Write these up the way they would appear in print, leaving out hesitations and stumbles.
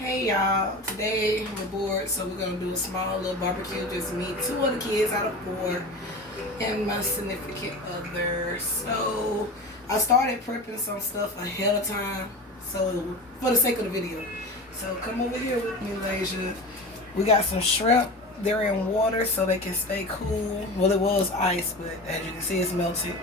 Hey y'all, today we're bored, so we're gonna do a small little barbecue. Just me, two other kids out of four, and my significant other. So I started prepping some stuff ahead of time, so for the sake of the video. So come over here with me, Lasia. We got some shrimp. They're in water so they can stay cool. Well, it was ice, but as you can see, it's melted.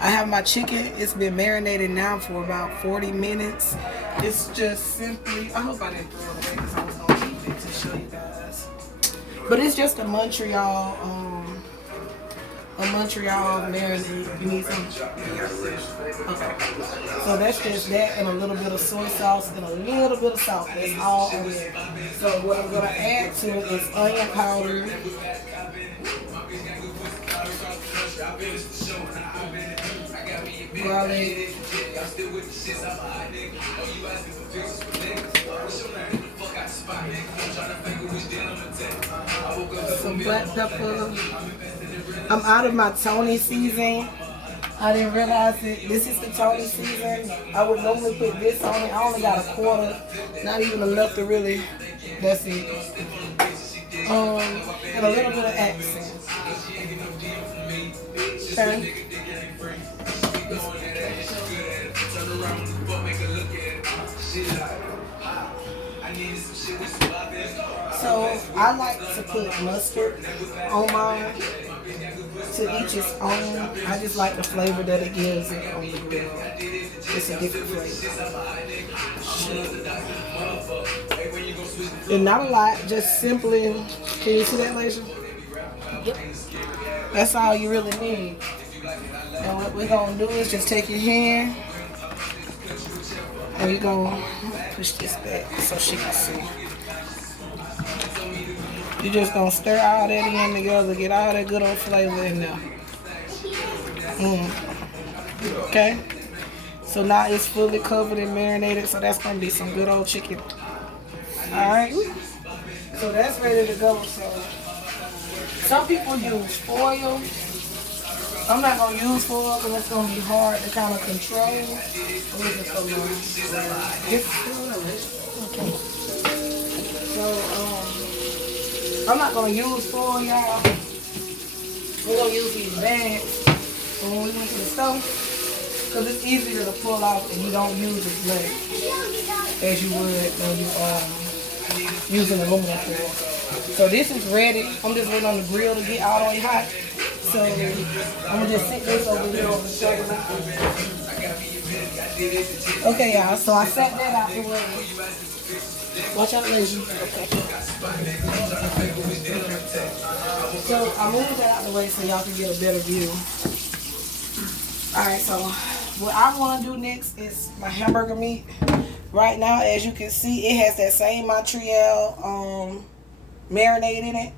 I have my chicken. It's been marinated now for about 40 minutes. It's just simply, I hope I didn't throw it away because I was going to keep it to show you guys. But it's just a Montreal marinade. You need some? Okay. So that's just that and a little bit of soy sauce and a little bit of salt. That's all on it. So what I'm going to add to it is onion powder, garlic, some black pepper. I'm out of my Tony season. I didn't realize it. This is the Tony season. I would normally put this on it. I only got a quarter, not even enough to really. That's it. And a little bit of accent. Okay. So I like to put mustard on mine. To each his own. I just like the flavor that it gives it on the grill. It's a different flavor. And not a lot, just simply, can you see that, Lasia? Yep. That's all you really need. And what we're going to do is just take your hand and we're going to push this back so she can see. You're just going to stir all that in together, get all that good old flavor in there. Okay? So now it's fully covered and marinated, so that's going to be some good old chicken. Alright? So that's ready to go. So some people use foil. I'm not going to use foil because it's going to be hard to kind of control. Okay. So, I'm not going to use foil, y'all. We're going to use these bags when we went to the stove because it's easier to pull off and you don't use as much as you would when you using aluminum foil. So this is ready. I'm just waiting on the grill to get all the way hot. So I'm going to just sit this over here on the stove. Okay, y'all. So I set that out the way. Watch out, Lazy. Okay. So I moved that out the way so y'all can get a better view. Alright, so what I want to do next is my hamburger meat. Right now, as you can see, it has that same Montreal marinade in it.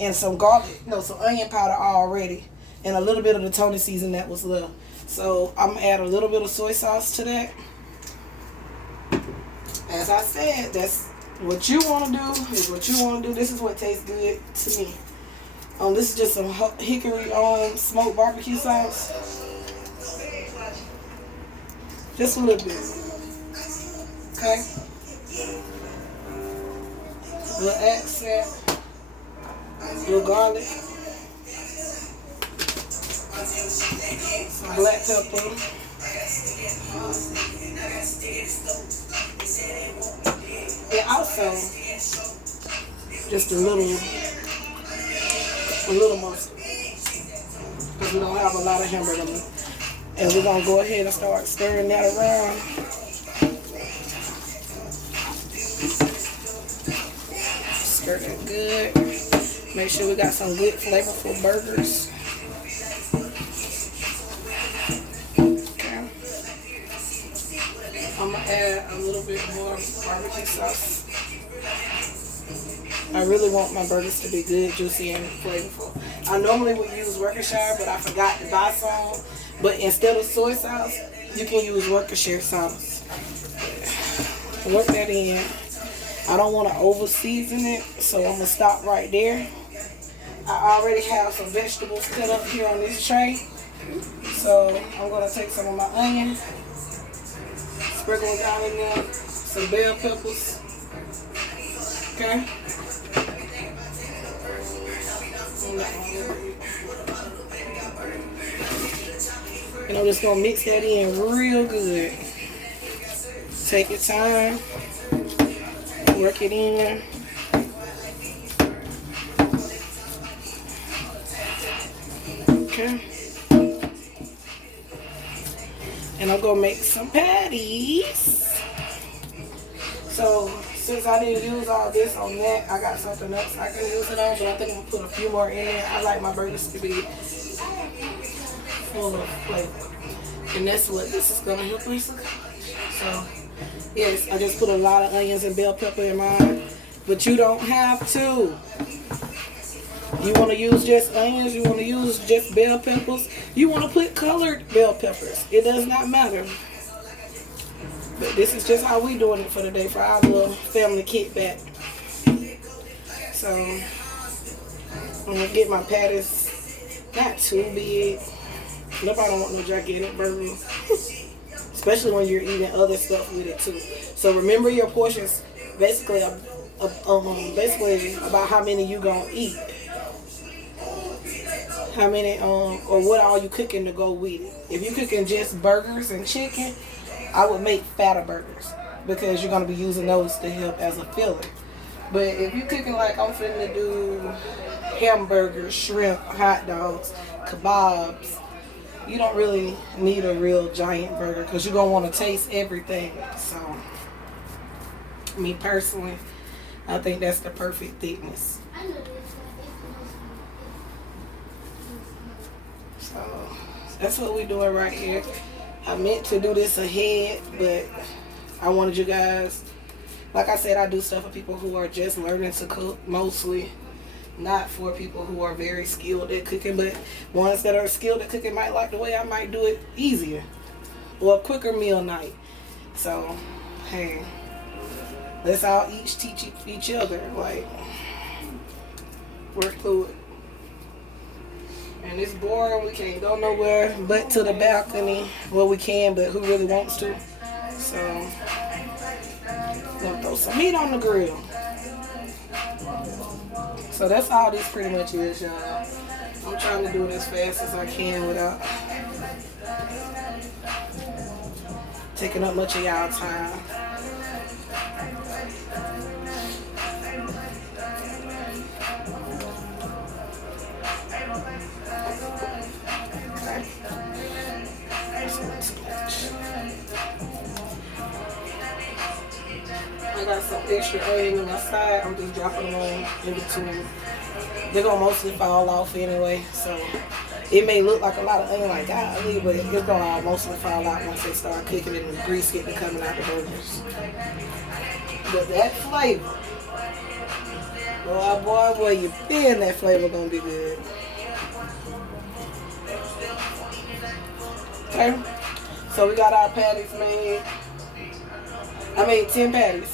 And some garlic, some onion powder already. And a little bit of the Tony season that was left. So I'm going to add a little bit of soy sauce to that. As I said, that's what you want to do is what you want to do. This is what tastes good to me. This is just some hickory smoked barbecue sauce. Just a little bit. Okay. A little accent. A little garlic. Some black pepper. And also, just a little mustard, because we don't have a lot of hamburger meat. And we're gonna go ahead and start stirring that around. Stir that good. Make sure we got some good flavorful burgers. I'm going to add a little bit more barbecue sauce. I really want my burgers to be good, juicy, and flavorful. I normally would use Worcestershire, but I forgot to buy some. But instead of soy sauce, you can use Worcestershire sauce. Work that in. I don't want to over season it, so I'm going to stop right there. I already have some vegetables cut up here on this tray. So I'm going to take some of my onions, sprinkle it down in there, some bell peppers, Okay. And I'm just gonna mix that in real good. Take your time, work it in. Okay. And I'm gonna make some patties. So since I didn't use all this on that, I got something else I can use it on, but I think I'm gonna put a few more in there. I like my burgers to be full of flavor. And that's what this is gonna help me. So yes, I just put a lot of onions and bell pepper in mine, but you don't have to. You want to use just onions, you want to use just bell peppers, you want to put colored bell peppers. It does not matter. But this is just how we doing it for the day, for our little family kickback. So I'm going to get my patties not too big. Nobody don't want no gigantic burger. Especially when you're eating other stuff with it too. So remember your portions basically about how many you gonna eat. How many or what all you cooking to go with it. If you cooking just burgers and chicken, I would make fatter burgers because you're gonna be using those to help as a filler. But if you cooking like I'm finna do hamburgers, shrimp, hot dogs, kebabs, you don't really need a real giant burger because you're gonna want to taste everything. So me personally, I think that's the perfect thickness. So that's what we're doing right here. I meant to do this ahead, but I wanted you guys, like I said, I do stuff for people who are just learning to cook mostly, not for people who are very skilled at cooking, but ones that are skilled at cooking might like the way I might do it easier or a quicker meal night. So hey, let's all each teach each other, like work through it. And it's boring, we can't go nowhere but to the balcony. Well, we can, but who really wants to? So gonna throw some meat on the grill. So that's all this pretty much is, y'all. I'm trying to do it as fast as I can without taking up much of y'all time. Okay. I got some extra onion on my side. I'm just dropping them on in between. They're gonna mostly fall off anyway, so it may look like a lot of onion, like golly, but it's gonna mostly fall out once they start cooking and the grease getting coming out the burgers. But that flavor, boy, where you been? That flavor gonna be good. Okay, so we got our patties made. I made 10 patties.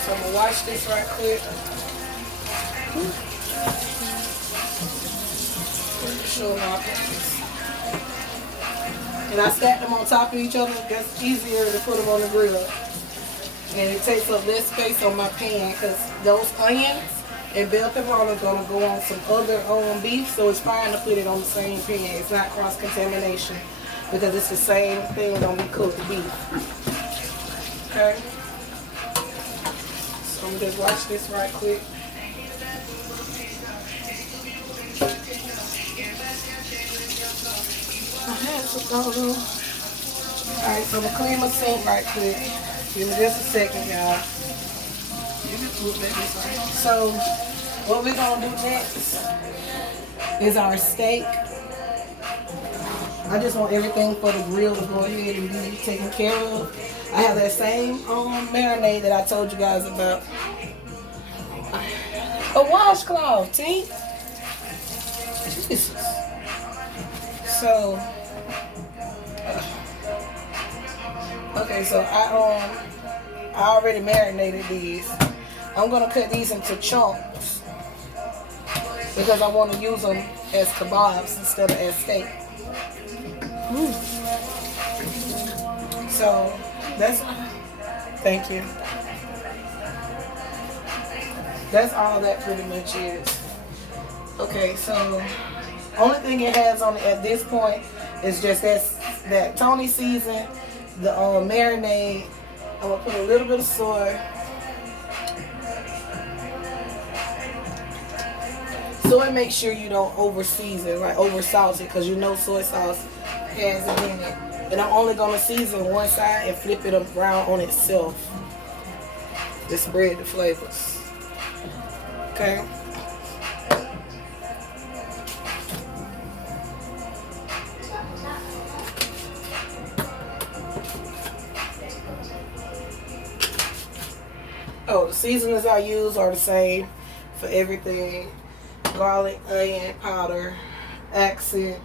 So I'm gonna wash this right quick. Show my patties. And I stacked them on top of each other. That's easier to put them on the grill. And it takes up less space on my pan because those onions and bell pepper are gonna go on some other beef, so it's fine to put it on the same pan. It's not cross-contamination because it's the same thing on the cooked beef. Okay? So I'm gonna just watch this right quick. Alright, so I'm gonna clean my sink right quick. Give me just a second, y'all. So what we're gonna do next is our steak. I just want everything for the grill to go ahead and be taken care of. I have that same marinade that I told you guys about. A washcloth, Tink. Jesus. So okay, so I already marinated these. I'm gonna cut these into chunks because I want to use them as kebabs instead of as steak. So that's, thank you. That's all that pretty much is. Okay, so only thing it has on it at this point is just that Tony season, the marinade. I'm gonna put a little bit of soy. Soy, make sure you don't over season, like over salt it, because you know soy sauce has it in it. And I'm only gonna season one side and flip it around on itself to spread the flavors. Okay. Oh, the seasonings I use are the same for everything. Garlic, onion powder, accent.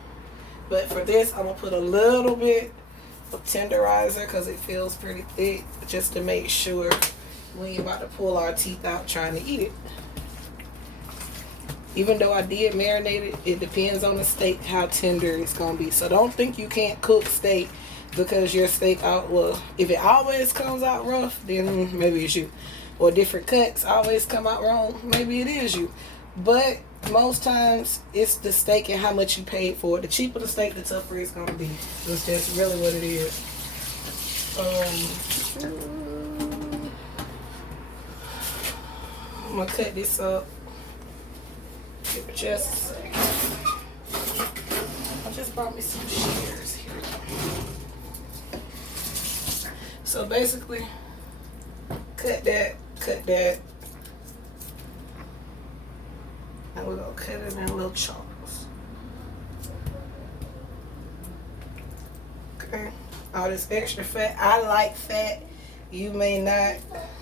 But for this, I'm going to put a little bit of tenderizer because it feels pretty thick, just to make sure we ain't about to pull our teeth out trying to eat it. Even though I did marinate it, it depends on the steak how tender it's going to be. So don't think you can't cook steak because your steak out, well, if it always comes out rough, then maybe it's you. Or different cuts always come out wrong, maybe it is you. But most times it's the steak and how much you paid for it. The cheaper the steak, the tougher it's gonna be. That's just really what it is. I'm gonna cut this up. Give it just a second. I just brought me some shears here. So basically, cut that. And we're going to cut it in little chunks. Okay. All this extra fat. I like fat. You may not,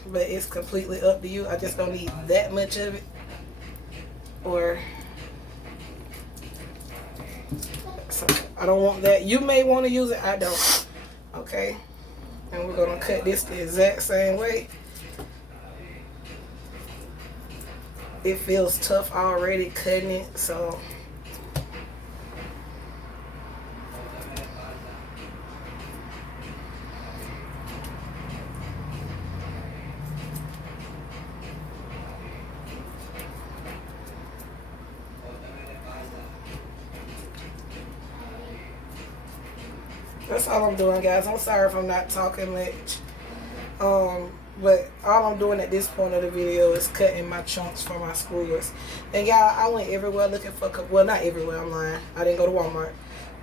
but it's completely up to you. I just don't need that much of it. Or, so I don't want that. You may want to use it. I don't. Okay. And we're going to cut this the exact same way. It feels tough already cutting it, so that's all I'm doing, guys. I'm sorry if I'm not talking much. But all I'm doing at this point of the video is cutting my chunks for my screwers. And y'all, I went everywhere looking for, well, not everywhere, I'm lying. I didn't go to Walmart.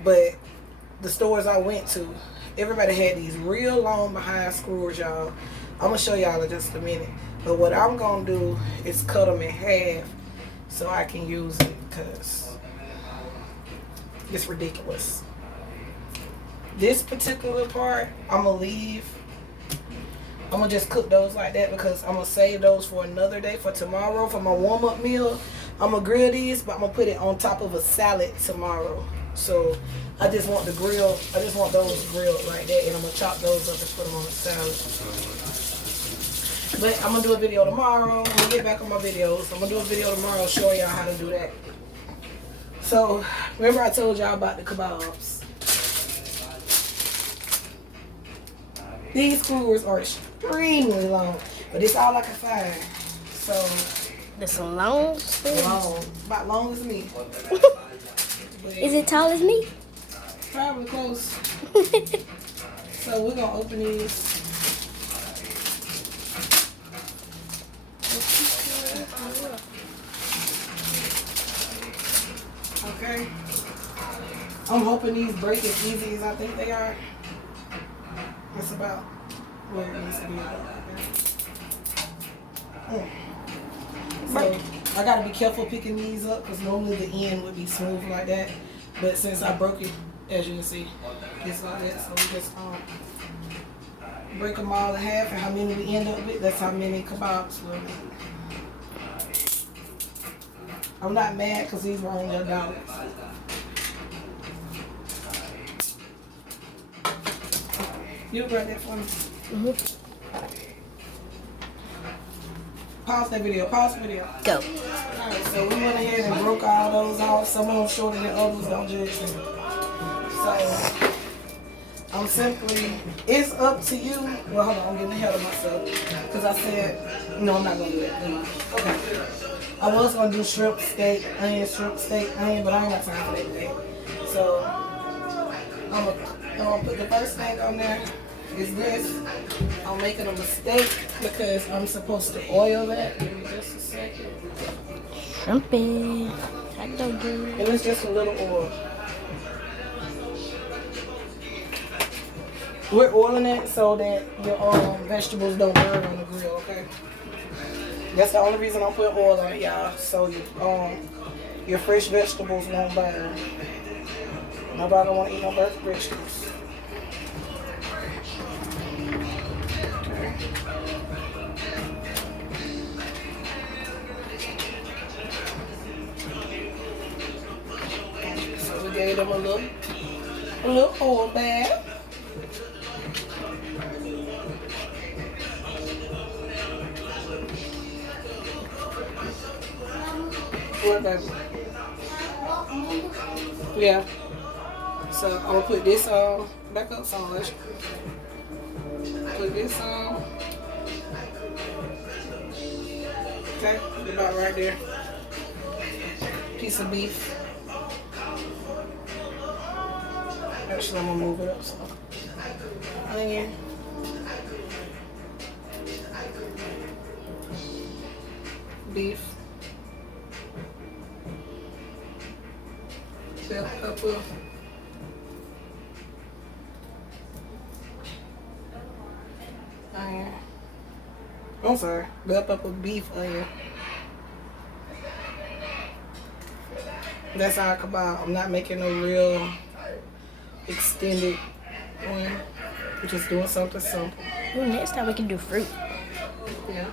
But the stores I went to, everybody had these real long behind screwers, y'all. I'm going to show y'all in just a minute. But what I'm going to do is cut them in half so I can use it, because it's ridiculous. This particular part, I'm going to leave. I'm going to just cook those like that because I'm going to save those for another day, for tomorrow, for my warm-up meal. I'm going to grill these, but I'm going to put it on top of a salad tomorrow. So I just want those grilled like that, and I'm going to chop those up and put them on the salad. But I'm going to do a video tomorrow. I'm going to get back on my videos. I'm going to do a video tomorrow showing y'all how to do that. So remember I told y'all about the kebabs. These screwers are extremely long, but it's all I can find. So that's a long screw. Long, about long as me. Is it tall as me? Probably close. So we're gonna open these. Okay. I'm hoping these break as easy as I think they are. It's about where it needs to be. So I gotta be careful picking these up because normally the end would be smooth like that. But since I broke it, as you can see, it's like that. So we just break them all in half, and how many we end up with, that's how many kebabs we'll make. I'm not mad because these were only $1. You grab that for me. Pause that video. Pause the video. Go. Alright, so we went ahead and broke all those off. Some of them shorter than others. Don't judge me. So I'm simply, it's up to you. Well, hold on, I'm getting ahead of myself. Because I said, no, I'm not going to do that. Never mind. Okay. I was going to do shrimp, steak, onion, but I ain't got time for that today. So, I'm going to put the first thing on there is this. I'm making a mistake because I'm supposed to oil that. Give me just a second. Shrimpy. Hot dog. And it's just a little oil. We're oiling it so that your vegetables don't burn on the grill, okay? That's the only reason I'm putting oil on it, y'all. So your fresh vegetables won't burn. Nobody want to eat no burnt vegetables. Okay. So we gave them a little oil bath. What, baby? Yeah. So I'm gonna put this on. Back up some. Let's put this on. Okay, about right there. Piece of beef. Actually, I'm gonna move it up some. Onion. Beef. Bell pepper. Onion. I'm sorry. Bell pepper, beef, onion. That's our kebab. I'm not making a real extended one. We're just doing something simple. Ooh, next time we can do fruit. Yeah.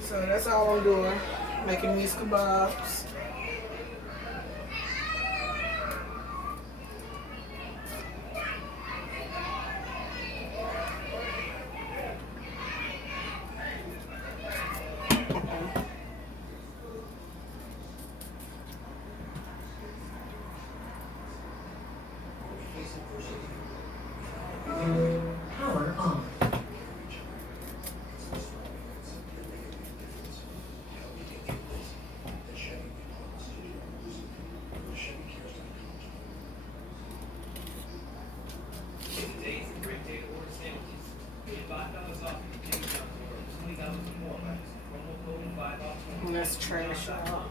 So that's all I'm doing. Making these kebabs. Power on. And that's trash out.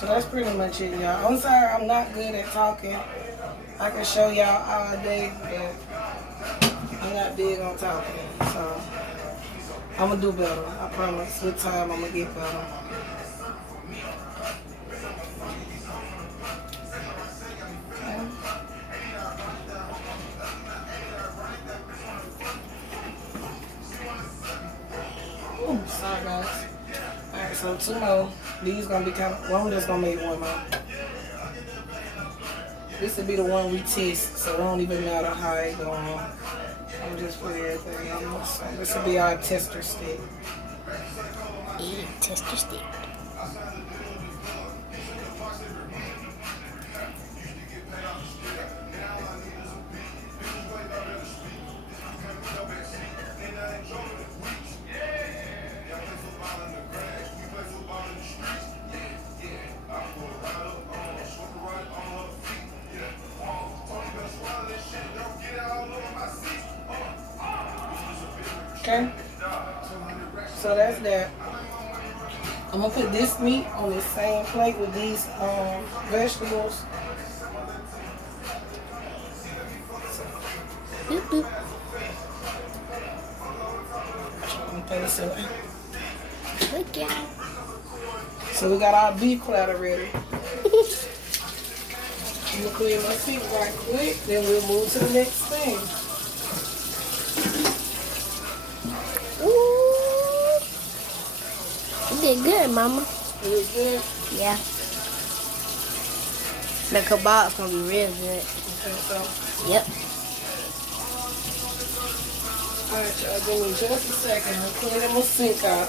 So that's pretty much it, y'all. I'm sorry I'm not good at talking. I can show y'all all day, but I'm not big on talking. So I'm gonna do better. I promise. With time, I'm gonna get better. Ooh, sorry guys. Alright, so 2 more. These gonna be kind of, well, I'm just gonna make 1 more. This will be the one we test, so it don't even matter how it go on. I'm just put everything on this. So this will be our tester stick. Yeah, tester stick. Okay? So that's that. I'm gonna put this meat on the same plate with these vegetables. Boop, boop. I'm gonna throw this away. Look, y'all. So we got our beef platter ready. I'm gonna clean my feet right quick, then we'll move to the next thing. Ooh. You did good, Mama. It was good. Yeah. The kebab's gonna be real good. Okay, so, Yep. alright, y'all, give me just a second. I'm cleaning my sink out.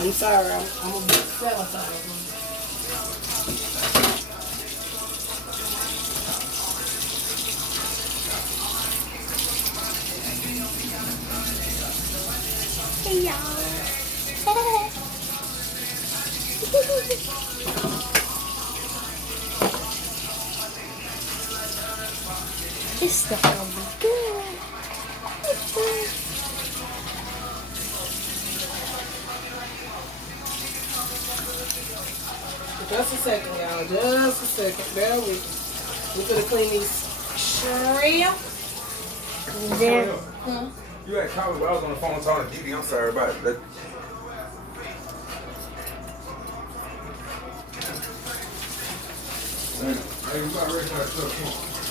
I'm sorry, I'm a big sanitizer. Hey, y'all. This stuff gonna be good. Just a second, y'all. Just a second. Bear with me. We're gonna clean these shrimp. There. Huh? You had called me, but I was on the phone talking to Didi. I'm sorry about it.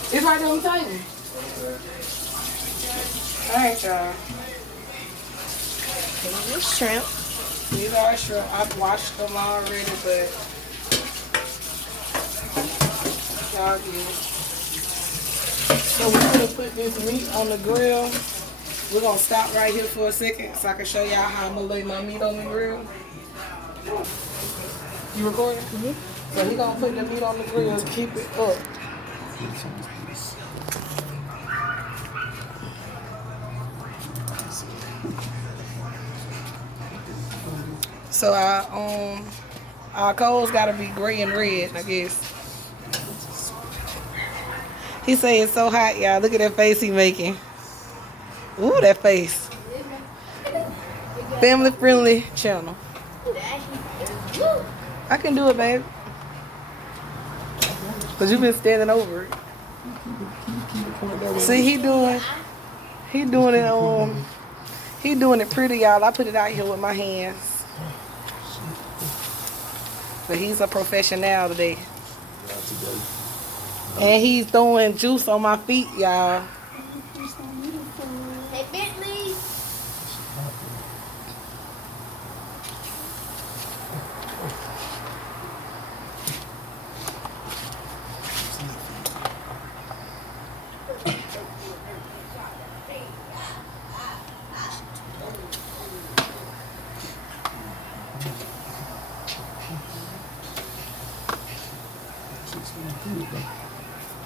It's right there on the table. Alright, y'all. This shrimp. These are shrimp. I've washed them already, but y'all get it. So we're gonna put this meat on the grill. We're gonna stop right here for a second so I can show y'all how I'm gonna lay my meat on the grill. You recording? Mm-hmm. So we're gonna put the meat on the grill and keep it up. So our coals gotta be gray and red, I guess. He say it's so hot, y'all. Look at that face he making. Ooh, that face. Family friendly channel. I can do it, babe. Cause you've been standing over it. See, he doing it pretty, y'all. I put it out here with my hands. But he's a professional today. And he's throwing juice on my feet, y'all. Hey, Bentley.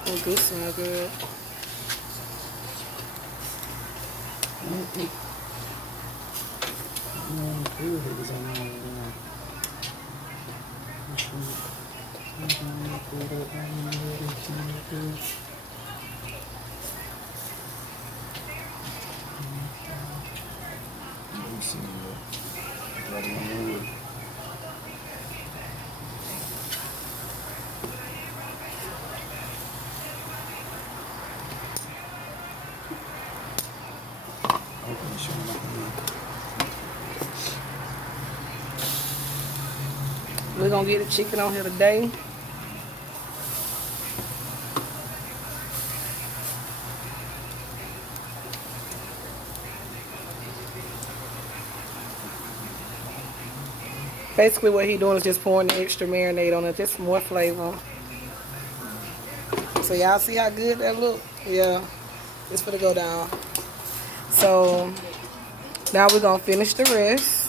Oh, this smell good. We're gonna get the chicken on here today. Basically what he doing is just pouring the extra marinade on it, just more flavor. So y'all see how good that look? Yeah, it's gonna go down. So now we're gonna finish the rest.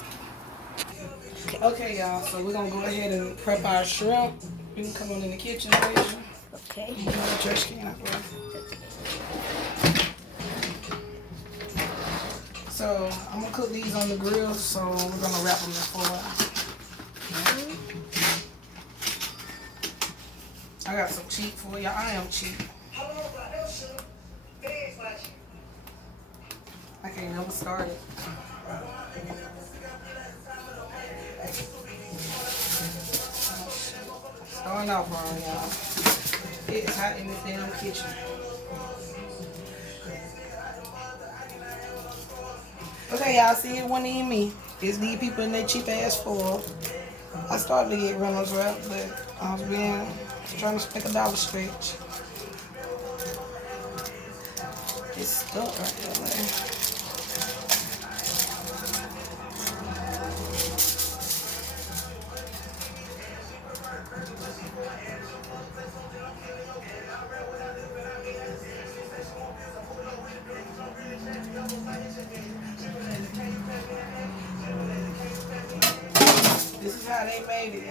Okay, y'all, so we're gonna go ahead and prep our shrimp. You can come on in the kitchen, please. Okay. You got the trash can out there. So I'm gonna cook these on the grill, so we're gonna wrap them in foil. I got some cheap for y'all. I am cheap. I can't never start it. Starting off wrong, y'all. It's hot in this damn kitchen. Okay, y'all, see it wasn't even me. It's these people in their cheap ass foil. I started to get Reynolds Wrap, but I was trying to make a dollar stretch. It's stuck right there, man. This is how they made it,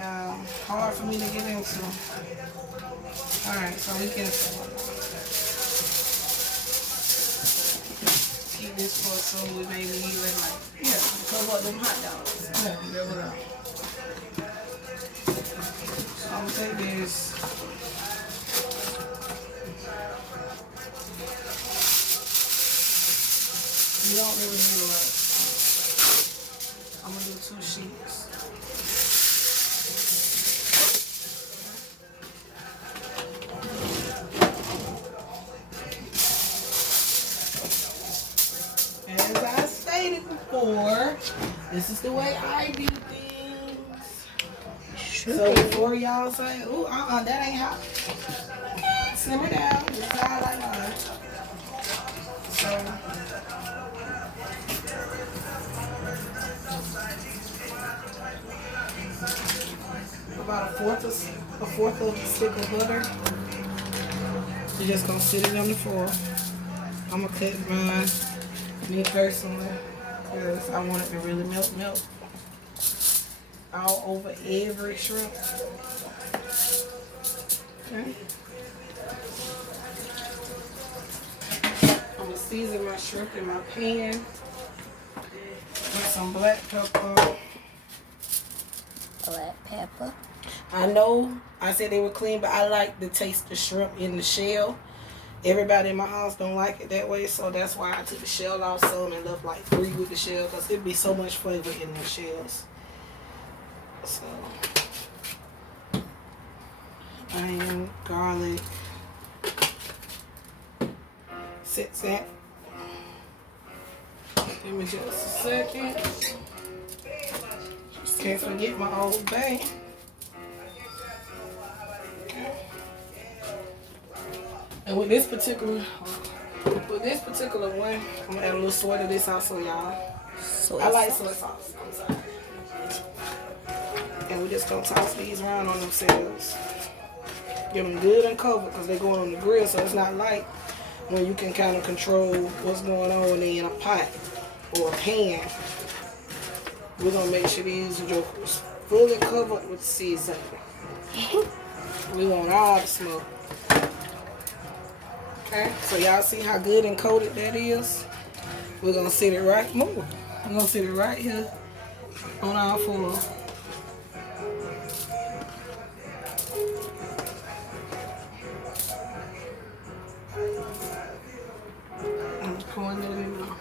hard for me to get into. Alright, so we can keep this for so we maybe even like, cover up them hot dogs. Yeah, there we go. So I'm gonna take this. You don't really need a lot. I'm gonna do 2 sheets. As I stated before, this is the way I do things. So before y'all say, ooh, that ain't hot. Okay, simmer down. This is how I like mine. So, about a fourth of a stick of butter. You're just gonna sit it on the floor. I'm gonna cut mine, me personally, because I want it to really melt all over every shrimp. Okay. I'm gonna season my shrimp in my pan with some black pepper. Black pepper. I know I said they were clean, but I like to taste the shrimp in the shell. Everybody in my house don't like it that way, so that's why I took the shell off some and left like 3 with the shell, because it'd be so much flavor in the shells. So, onion, garlic, sit that. Give me just a second. Can't forget my Old Bay. Okay. And with this particular one, I'm gonna add a little soy to this also, y'all. I like soy sauce. I'm sorry. And we're just gonna toss these around on themselves. Get them good and covered because they're going on the grill, so it's not like when you can kind of control what's going on when they're in a pot or a pan. We're gonna make sure these jokers fully covered with seasoning. We want all the smoke. Okay, so y'all see how good and coated that is? We're gonna sit it right, We're gonna sit it right here on our foil. I'm pouring it in now.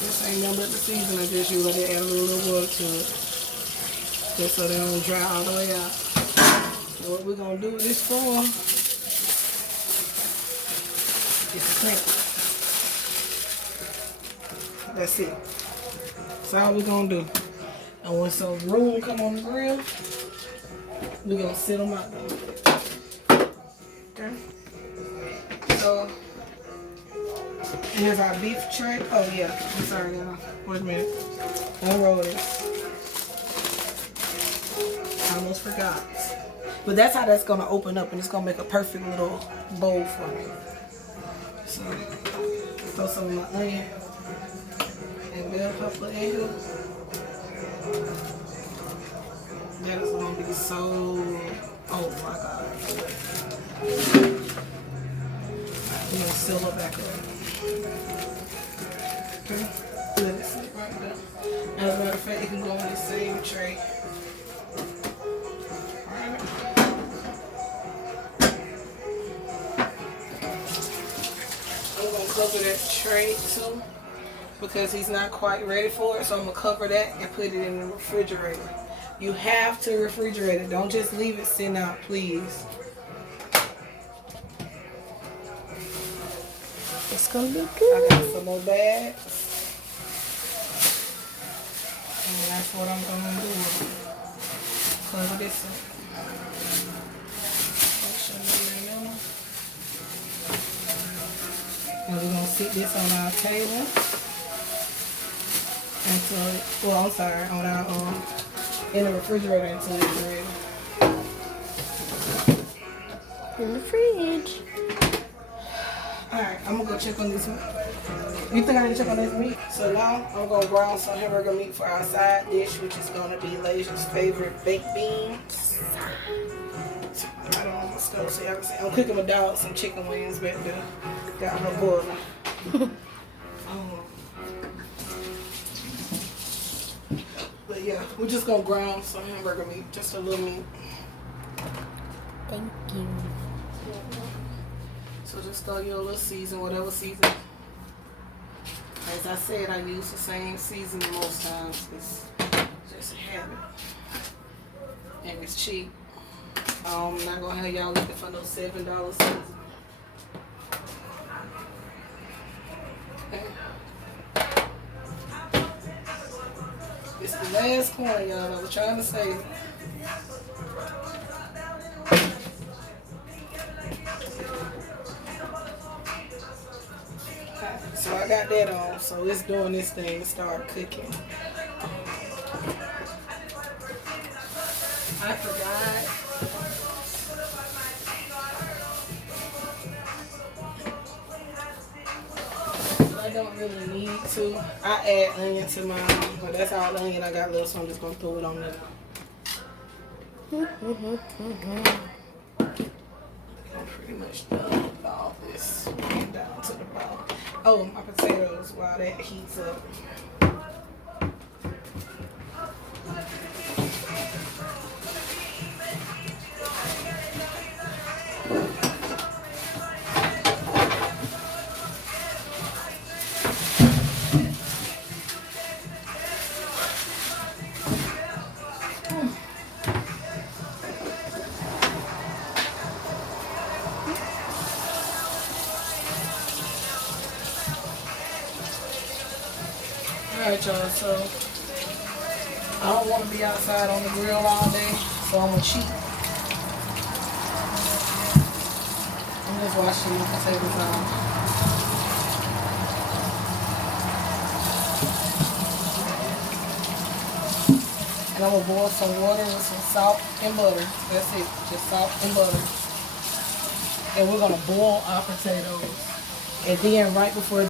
This ain't nothing but the seasoning, just you let it add a little water to it. Just so they don't dry all the way out. So what we're gonna do with this foil is crimp. That's it. That's all we're gonna do. And when some room come on the grill, we're gonna sit them out there. Okay? So here's our beef tray. Oh yeah, I'm sorry y'all. Wait a minute. Unroll this. I almost forgot. But that's how that's gonna open up, and it's gonna make a perfect little bowl for me. So throw some of my onion and bell pepper in here. That is gonna be so, oh my God. I'm gonna seal it back up. Okay, let it sit right there. As a matter of fact, it can go in the same tray. I'm gonna cover that tray too. because he's not quite ready for it. So I'm gonna cover that and put it in the refrigerator. You have to refrigerate it. Don't just leave it sitting out, please. It's gonna be I good. got some more bags. And that's what I'm gonna do. Cover this up. And we're gonna sit this on our table until, well, I'm sorry, on our in the refrigerator until it's ready. In the fridge. Alright, I'm gonna go check on this meat. You think I need to check on this meat? So now I'm gonna brown some hamburger meat for our side dish, which is gonna be Laysia's favorite baked beans. I don't know what's going to say. I'm cooking my dog some chicken wings back there. Got her boiling. But yeah, we're just gonna ground some hamburger meat, just a little meat. Thank you. So just throw your little season, whatever season. As I said, I use the same seasoning most times. It's just a habit. And it's cheap. I'm not gonna have y'all looking for no $7 season. It's the last corner, y'all. I was trying to save it. So I got that on, so it's doing this thing to start cooking. I forgot. I don't really need to. I add onion to mine, but that's all onion I got left, so I'm just gonna throw it on there. I'm pretty much done with all this. Get down to the bottom. Oh, my potatoes while that heats up. Alright, y'all, so I don't want to be outside on the grill all day, so I'm gonna cheat. I'm just washing the potatoes out. And I'm gonna boil some water with some salt and butter. That's it, just salt and butter. And we're gonna boil our potatoes. And then right before